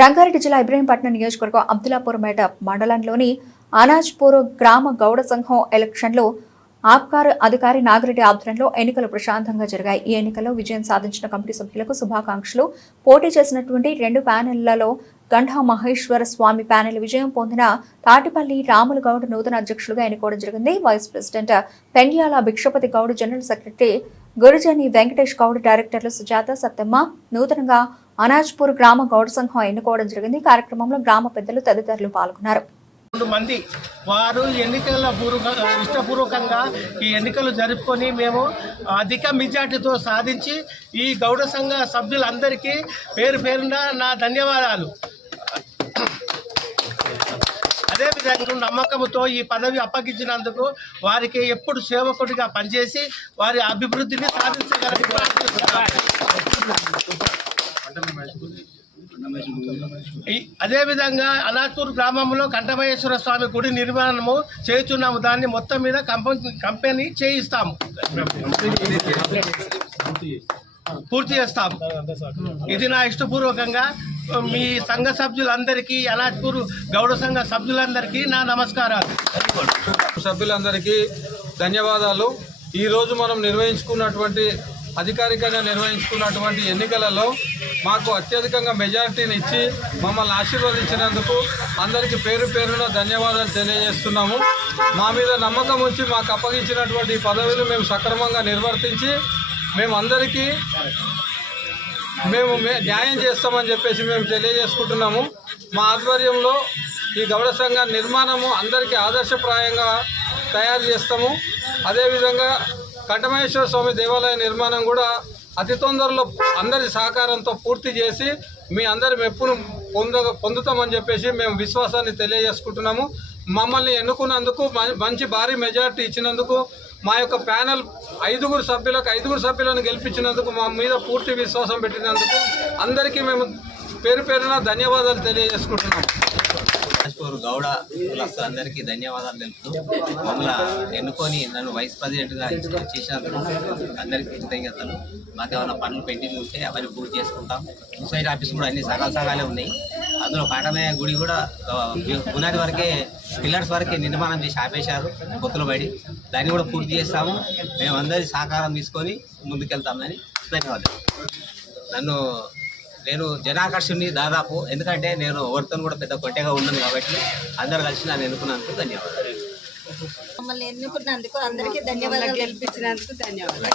రంగారెడ్డి జిల్లా ఇబ్రహీంపట్నం నియోజకవర్గం అబ్దులాపూర్పేట మండలంలోని అనాజ్పూర్ గ్రామ గౌడ సంఘం ఎలక్షన్లో ఆబ్కార్ అధికారి నాగిరెడ్డి ఆధ్వర్యంలో ఎన్నికలు ప్రశాంతంగా జరిగాయి. ఈ ఎన్నికల్లో విజయం సాధించిన కమిటీ సభ్యులకు శుభాకాంక్షలు. పోటీ చేసినటువంటి రెండు ప్యానెళ్ళలో గంఠ మహేశ్వర స్వామి ప్యానెల్ విజయం పొందిన తాటిపల్లి రాములు గౌడ్ నూతన అధ్యక్షులుగా ఎన్నుకోవడం జరిగింది. Vice president Pendyala Bhikshapathi Goud general secretary Gurujani Venkatesh Goud డైరెక్టర్లు సుజాత సత్తమ్మ నూతనంగా అనాజ్పూర్ గ్రామ గౌడ సంఘం ఎన్నుకోవడం జరిగింది. కార్యక్రమంలో గ్రామ పెద్దలు తదితరులు పాల్గొన్నారు. రెండు మంది వారు ఎన్నికల పూర్వక ఇష్టపూర్వకంగా ఈ ఎన్నికలు జరుపుకొని మేము అధిక మెజార్టీతో సాధించి ఈ గౌడ సంఘ సభ్యులందరికీ పేరు పేరున నా ధన్యవాదాలు. అదేవిధంగా నమ్మకంతో ఈ పదవి అప్పగించినందుకు వారికి ఎప్పుడు సేవకుడిగా పనిచేసి వారి అభివృద్ధిని సాధించగలని అదేవిధంగా అనాజ్పూర్ గ్రామంలో కంఠమహేశ్వర స్వామి గుడి నిర్మాణము చేస్తున్నాము. దాన్ని మొత్తం మీద కంపెనీ చేయిస్తాము. పూర్తి చేస్తాం. ఇది నా ఇష్టపూర్వకంగా. మీ సంఘ సభ్యులందరికీ అనాజ్పూర్ గౌడ సంఘ సభ్యులందరికీ నా నమస్కారాలు. సభ్యులందరికీ ధన్యవాదాలు. ఈరోజు మనం నిర్వహించుకున్నటువంటి అధికారికంగా నిర్వహించుకున్నటువంటి ఎన్నికలలో మాకు అత్యధికంగా మెజారిటీని ఇచ్చి మమ్మల్ని ఆశీర్వదించినందుకు అందరికీ పేరు పేరున ధన్యవాదాలు తెలియజేస్తున్నాము. మా మీద నమ్మకం ఉంచి మాకు అప్పగించినటువంటి ఈ పదవులు మేము సక్రమంగా నిర్వర్తించి మేము అందరికీ మేము మే- న్యాయం చేస్తామని చెప్పేసి మేము తెలియజేసుకుంటున్నాము. మా ఆధ్వర్యంలో ఈ గౌడ సంఘ నిర్మాణము అందరికీ ఆదర్శప్రాయంగా తయారు చేస్తాము. అదేవిధంగా కట్టమహేశ్వర స్వామి దేవాలయ నిర్మాణం కూడా అతి తొందరలో అందరి సహకారంతో పూర్తి చేసి మీ అందరి మెప్పును పొంద పొందుతామని చెప్పేసి మేము విశ్వాసాన్ని తెలియజేసుకుంటున్నాము. మమ్మల్ని ఎన్నుకున్నందుకు మంచి భారీ మెజారిటీ ఇచ్చినందుకు మా యొక్క ప్యానెల్ ఐదుగురు సభ్యులకు ఐదుగురు సభ్యులను గెలిపించినందుకు మా మీద పూర్తి విశ్వాసం పెట్టినందుకు అందరికీ మేము పేరు పేరున ధన్యవాదాలు తెలియజేసుకుంటున్నాం. రాజ్పూర్ గౌడ కులస్తు అందరికీ ధన్యవాదాలు తెలుపుతూ మమ్మల్ని ఎన్నుకొని నన్ను వైస్ ప్రెసిడెంట్గా చేసినందుకు అందరికీ కృతజ్ఞతలు. మాకు ఏమైనా పనులు పెండింగ్ ఉంటే అవన్నీ పూర్తి చేసుకుంటాం. సొసైటీ ఆఫీస్ కూడా అన్ని సగాలు సగాలే ఉన్నాయి. అందులో కాటమయ్య గుడి కూడా పునాది వరకే పిల్లర్స్ వరకే నిర్మాణం చేసి ఆపేశారు కొత్తలు పడి దాన్ని కూడా పూర్తి చేస్తాము. మేమందరి సహకారం తీసుకొని ముందుకెళ్తామని ధన్యవాదాలు. నన్ను నేను జనాకర్షుని దాదాపు ఎందుకంటే నేను ఎవరితో కూడా పెద్ద కొట్టేగా ఉన్నాను కాబట్టి అందరు కలిసి నన్ను ఎన్నుకున్నందుకు ధన్యవాదాలు. మమ్మల్ని ఎన్నుకున్నందుకు అందరికీ ధన్యవాదాలు గెలిపించినందుకు ధన్యవాదాలు.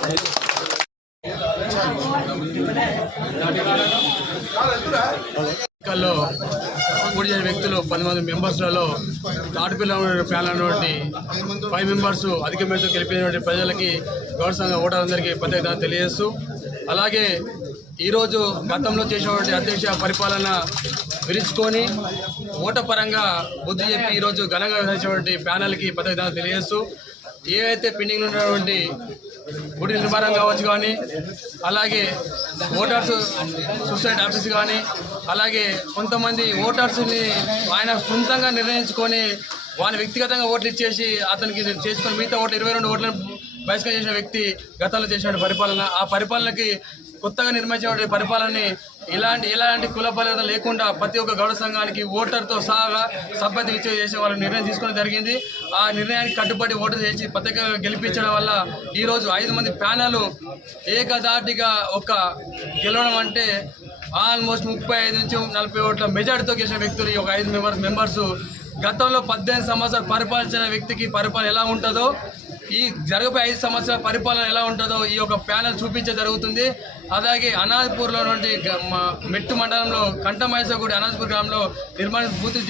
పోటీ చేసిన వ్యక్తులు పది మంది మెంబర్స్లలో తాటిపిల్ల ప్యానల్ ఉన్నటువంటి ఫైవ్ మెంబర్స్ అధిక మేరకు గెలిపినటువంటి ప్రజలకి గౌరవ సంఘ ఓటర్లందరికీ ప్రత్యేక తెలియజేస్తూ అలాగే ఈరోజు గతంలో చేసినటువంటి అధ్యక్ష పరిపాలన విరుచుకొని ఓట పరంగా బుద్ధి చెప్పి ఈరోజు ఘనంగా వేసినటువంటి ప్యానల్కి ప్రత్యేక తెలియజేస్తూ ఏవైతే పెండింగ్లో ఉన్నటువంటి గుడి నిర్మాణం కావచ్చు కానీ అలాగే ఓటర్స్ సూసైడ్ ఆఫీస్ కానీ అలాగే కొంతమంది ఓటర్స్ని ఆయన సొంతంగా నిర్ణయించుకొని వాని వ్యక్తిగతంగా ఓట్లు ఇచ్చేసి అతనికి చేసుకొని మిగతా ఓట్లు ఇరవై రెండు ఓట్లను బహిష్కరణ చేసిన వ్యక్తి గతంలో చేసిన పరిపాలన. ఆ పరిపాలనకి కొత్తగా నిర్మించిన పరిపాలనని ఇలాంటి ఎలాంటి కుల బలత లేకుండా ప్రతి ఒక్క గౌడ సంఘానికి ఓటర్తో సహా సభ్యత ఇచ్చే చేసే వాళ్ళు నిర్ణయం తీసుకోవడం జరిగింది. ఆ నిర్ణయానికి కట్టుబడి ఓటర్ చేసి ప్రత్యేకంగా గెలిపించడం వల్ల ఈరోజు ఐదు మంది ప్యానల్ ఏకదాటిగా ఒక గెలవడం అంటే ఆల్మోస్ట్ ముప్పై ఐదు నుంచి నలభై ఓట్ల మెజార్టీతో గెలిచిన వ్యక్తులు ఈ ఒక ఐదు మెంబర్స్ మెంబర్స్. గతంలో పద్దెనిమిది సంవత్సరాలు పరిపాలించిన వ్యక్తికి పరిపాలన ఎలా ఉంటుందో ఈ జరగబోయే ఐదు సంవత్సరాల పరిపాలన ఎలా ఉంటుందో ఈ యొక్క ప్యానెల్ చూపించే జరుగుతుంది. అలాగే అనాజ్పూర్లో నుండి మెట్టు మండలంలో కంఠమహేశ్వర గుడి అనాజ్పూర్ గ్రామంలో నిర్మాణం పూర్తి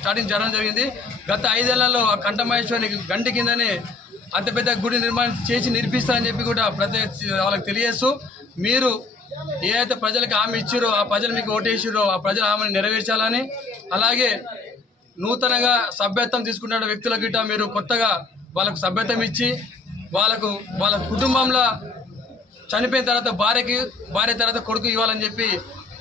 స్టార్టింగ్ జరగడం జరిగింది. గత ఐదేళ్ళలో ఆ కంఠమహేశ్వరి గంటి కిందనే అతిపెద్ద గుడి నిర్మాణం చేసి నిర్మిస్తారని చెప్పి కూడా ప్రతి వాళ్ళకి తెలియజేస్తూ మీరు ఏదైతే ప్రజలకు హామీ ఇచ్చారో ఆ ప్రజలు మీకు ఓటేసారో ఆ ప్రజల హామీని నెరవేర్చాలని అలాగే నూతనంగా సభ్యత్వం తీసుకున్న వ్యక్తుల గిట్ట మీరు కొత్తగా వాళ్ళకు సభ్యత్వం ఇచ్చి వాళ్ళకు వాళ్ళ కుటుంబంలో చనిపోయిన తర్వాత భార్యకి భార్య తర్వాత కొడుకు ఇవ్వాలని చెప్పి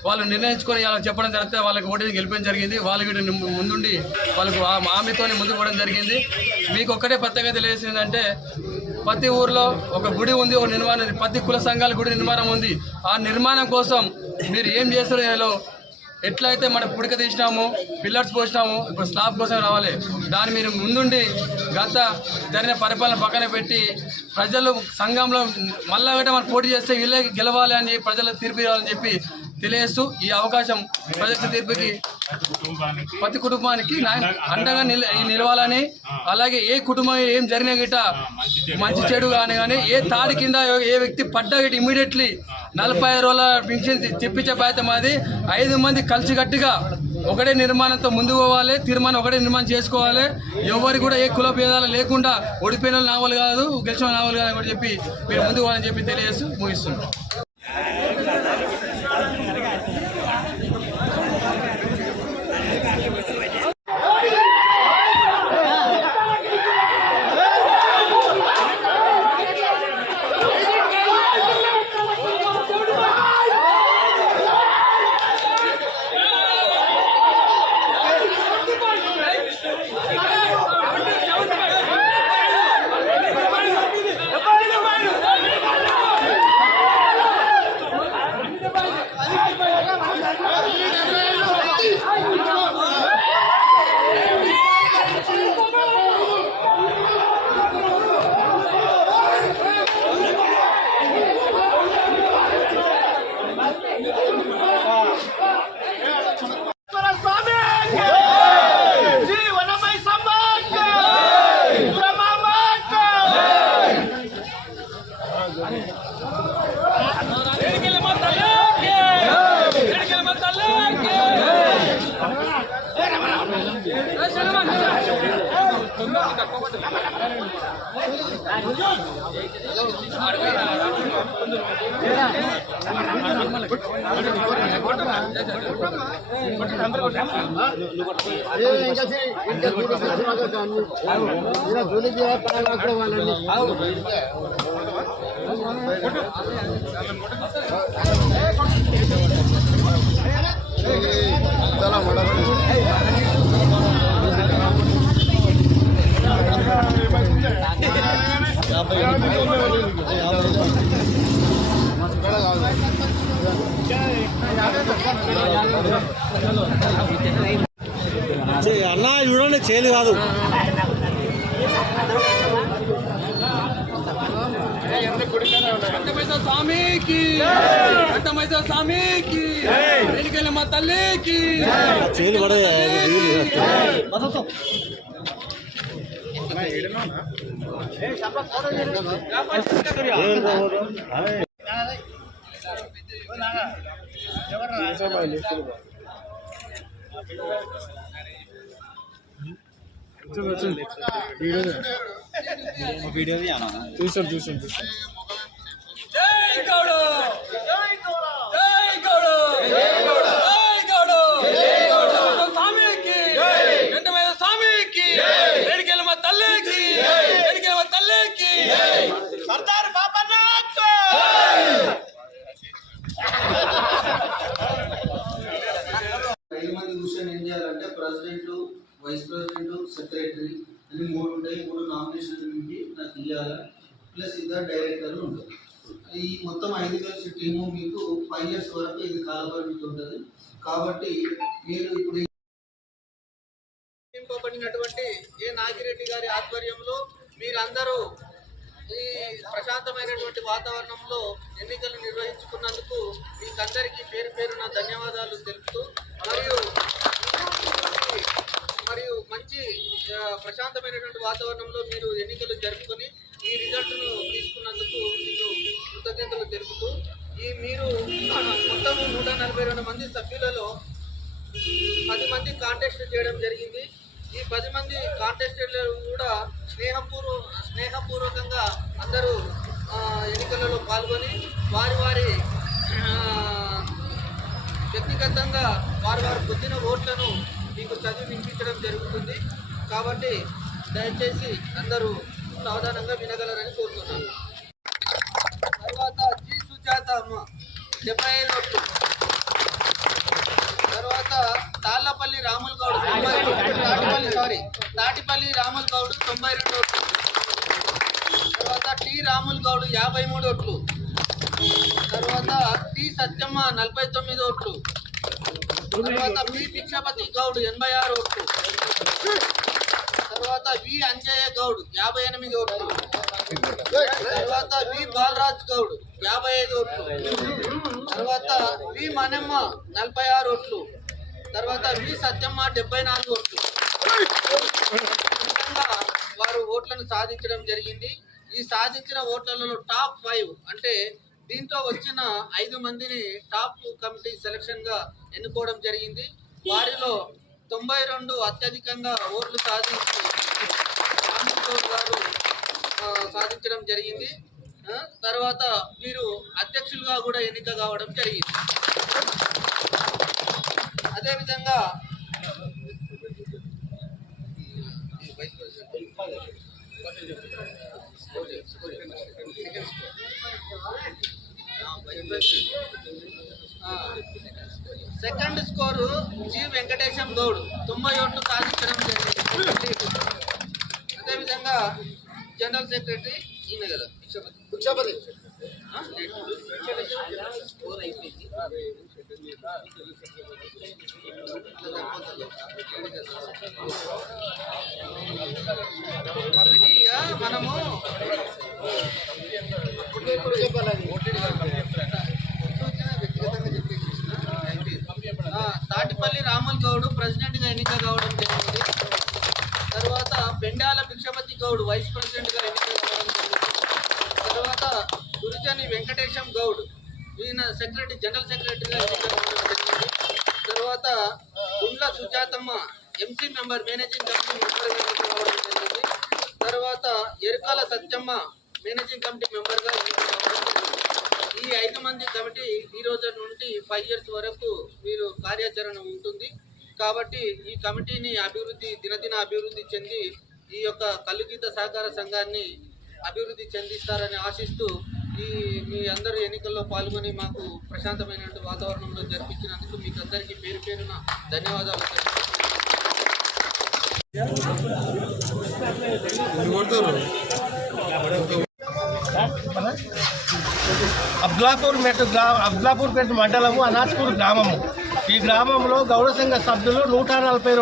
వాళ్ళు నిర్ణయించుకొని అలా చెప్పడం జరిగితే వాళ్ళకి ఓటింగ్ గెలిపడం జరిగింది. వాళ్ళు వీటి ముందుండి వాళ్ళకు ఆ హామీతోనే ముందుకు పోవడం జరిగింది. మీకు ఒక్కటే ప్రత్యేకత తెలియజేసిందంటే ప్రతి ఊర్లో ఒక గుడి ఉంది ఒక నిర్మాణం ప్రతి కుల సంఘాల గుడి నిర్మాణం ఉంది. ఆ నిర్మాణం కోసం మీరు ఏం చేస్తారో ఎట్లయితే మనం పుడక తీసినాము పిల్లర్స్ పోసినాము ఇప్పుడు స్లాబ్ కోసం రావాలి. దాన్ని మీరు ముందుండి గత జరిగిన పరిపాలన పక్కన పెట్టి ప్రజలు సంఘంలో మళ్ళా వేట మనం పోటీ చేస్తే వీళ్ళే గెలవాలి అని ప్రజలకు తీర్పు ఇవ్వాలని చెప్పి తెలియజేస్తూ ఈ అవకాశం ప్రజల తీర్పుకి ప్రతి కుటుంబానికి అండగా నిల నిలవాలని అలాగే ఏ కుటుంబం ఏం జరిగిన గిట మంచి చెడు కానీ కానీ ఏ తాడి కింద ఏ వ్యక్తి పడ్డా గిట ఇమీడియట్లీ నలభై ఐదు రోజుల పింఛన్ తెప్పించే బాధ్యత మాది. ఐదు మంది కలిసికట్టుగా ఒకటే నిర్మాణంతో ముందుకు పోవాలి తీర్మానం ఒకటే నిర్మాణం చేసుకోవాలి. ఎవరికి కూడా ఏ కుల భేదాలు లేకుండా ఓడిపోయిన వాళ్ళు నావలు కాదు గెలిచిన నావలు కాదు అని చెప్పి మీరు ముందుకు పోవాలని చెప్పి తెలియజేస్తూ ముగిస్తున్నాం. ఇంకా చూడగా వాళ్ళని అన్నా చూడండి చేయలేదు కాదు. కంటమైస స్వామికి కంటమైస స్వామికి ఎన్నికల మా తల్లికి చేదు పడదు జై గౌడ జై గౌడ జై గౌడ జై గౌడ జై గౌడ జై గౌడ స్వామికి కంటమైస స్వామికి ఎన్నికల మా తల్లికి ఎన్నికల మా తల్లికి సర్దార్ బాబన్నాథ్ ఐదు మంది కూర్చొని ఏం చేయాలంటే ప్రెసిడెంట్ వైస్ ప్రెసిడెంట్ సెక్రటరీ అని మూడు ఉంటాయి మూడు నామినేషన్ నుండి నాకు ఇవ్వాలి ప్లస్ ఇద్దరు డైరెక్టర్లు ఉంటారు. ఈ మొత్తం ఐదు కలిసి టీము మీకు ఫైవ్ ఇయర్స్ వరకు ఇది కాలపరిమితి ఉంటుంది. కాబట్టి మీరు ఇప్పుడు నియమింపబడినటువంటి ఏ నాగిరెడ్డి గారి ఆధ్వర్యంలో మీరందరూ ఈ ప్రశాంతమైనటువంటి వాతావరణంలో ఎన్నికలు నిర్వహించుకున్నందుకు మీకందరికీ పేరు పేరున ధన్యవాదాలు తెలుపుతూ మరియు మంచి ఆ, ప్రశాంతమైనటువంటి వాతావరణంలో మీరు ఎన్నికలు జరుపుకొని ఈ రిజల్ట్ను తీసుకున్నందుకు మీకు కృతజ్ఞతలు తెలుపుతూ ఈ మీరు మొత్తం నూట నలభై రెండు మంది సభ్యులలో పది మంది కాంటెస్ట్ చేయడం జరిగింది. ఈ పది మంది కాంటెస్టెడ్లు కూడా స్నేహపూర్వ స్నేహపూర్వకంగా అందరూ ఎన్నికలలో పాల్గొని వారి వారి వ్యక్తిగతంగా వారి వారు పొందిన ఓట్లను మీకు చదివి వినిపించడం జరుగుతుంది. కాబట్టి దయచేసి అందరూ సావధానంగా వినగలరని కోరుతున్నాను. తర్వాత జి సుజాత అమ్మ డెబ్బై ఐదు ఓట్లు. తర్వాత తాళ్ళపల్లి రాముల్ గౌడ్ తొంభై తాటిపల్లి సారీ తాటిపల్లి రాముల్ గౌడ్ తొంభై రెండు ఓట్లు. తర్వాత టి రాముల్ గౌడ్ యాభై మూడు ఓట్లు. తర్వాత టి సత్యమ్మ నలభై తొమ్మిది ఓట్లు. తర్వాత పి భిక్షపతి గౌడ్ ఎనభై ఆరు ఓట్లు. తర్వాత వి అంజయ్య గౌడ్ యాభై ఎనిమిది ఓట్లు. తర్వాత వి బాలరాజ్ గౌడ్ యాభై ఐదు ఓట్లు. తర్వాత వి మనమ్మ నలభై ఆరు ఓట్లు. తర్వాత వి సత్యమ్మ డెబ్బై నాలుగు ఓట్లు. వారు ఓట్లను సాధించడం జరిగింది. ఈ సాధించిన ఓట్లలో టాప్ ఫైవ్ అంటే దీంతో వచ్చిన ఐదు మందిని టాప్ కమిటీ సెలక్షన్గా ఎన్నుకోవడం జరిగింది. వారిలో తొంభై రెండు అత్యధికంగా ఓట్లు సాధించి గారు సాధించడం జరిగింది. తర్వాత వీరు అధ్యక్షులుగా కూడా ఎన్నిక కావడం జరిగింది. అదేవిధంగా second score G Venkatesham Goud తొంభై ఓట్లు సాధించడం జరిగింది. అదేవిధంగా జనరల్ సెక్రటరీ ఈయన కదా భిక్షపతి భిక్షపతి స్కోర్ అయిపోయింది కమిటీగా మనము? ఆ, తాటిపల్లి రాముల్ గౌడ్ ప్రెసిడెంట్గా ఎన్నిక కావడం జరిగింది. బెండాల భిక్షపతి గౌడ్ వైస్ ప్రెసిడెంట్గా ఎన్నిక తర్వాత గురుజని వెంకటేశం గౌడ్ ఈయన సెక్రటరీ జనరల్ సెక్రటరీగా ఎన్నిక జరిగింది. తర్వాత Gundla Sujathamma MC member managing committee మెంబర్గా జరిగింది. తర్వాత ఎరుకాల సత్యమ్మ మేనేజింగ్ కమిటీ మెంబర్గా ఈ ఐదు మంది కమిటీ ఈ రోజు నుండి ఫైవ్ ఇయర్స్ వరకు వీరు కార్యాచరణ ఉంటుంది. కాబట్టి ఈ కమిటీని అభివృద్ధి దినదిన అభివృద్ధి చెంది ఈ యొక్క కల్లుగీత సహకార సంఘాన్ని అభివృద్ధి చెందిస్తారని ఆశిస్తూ ఈ మీ అందరూ ఎన్నికల్లో పాల్గొని మాకు ప్రశాంతమైనటువంటి వాతావరణంలో జరిపించినందుకు మీకు అందరికీ పేరు పేరున ధన్యవాదాలు తెలుపుతున్నాను. అబ్లాపూర్ మెట్ గ్రా అబ్లాపూర్ పేట మండలము అనాజ్పూర్ గ్రామము. ఈ గ్రామంలో గౌడ సంఘ సభ్యులు నూట నలభై